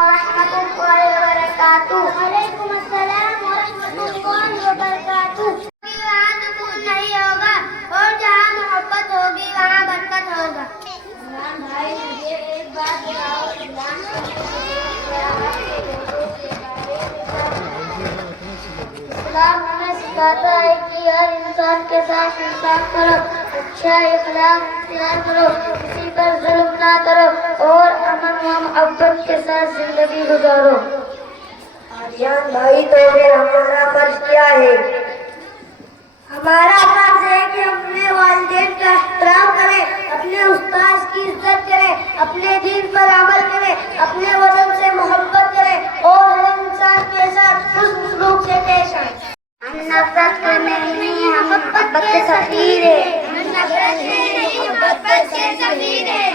warahmatullahi wabarakatuh. Waalaikumsalam warahmatullahi wabarakatuh. वहाँ सुकून नहीं होगा और जहाँ मोहब्बत होगी वहाँ बरकत होगा। इमरान भाई मुझे एक बात बताओ, इस्लाम हमें सिखाता है कि हर इंसान के साथ इंसाफ करो, अच्छा इखलाक इख्तियार करो, किसी पर जुल्म ना करो और अमन व मोहब्बत के साथ जिंदगी गुजारो। आर्यन भाई तो फिर हमारा फर्ज क्या है? हमारा फर्ज है कि अपने वालिदैन का एहतराम करें, अपने उस्ताद की इज्जत करें, अपने दीन पर अमल करें, अपने वतन से मोहब्बत करें और हर इंसान के साथ हुस्न सलूक से पेश आएं। हम नफरत के नहीं, हम मोहब्बत के सफीर हैं। हम नफरत के नहीं, मोहब्बत के सफीर हैं।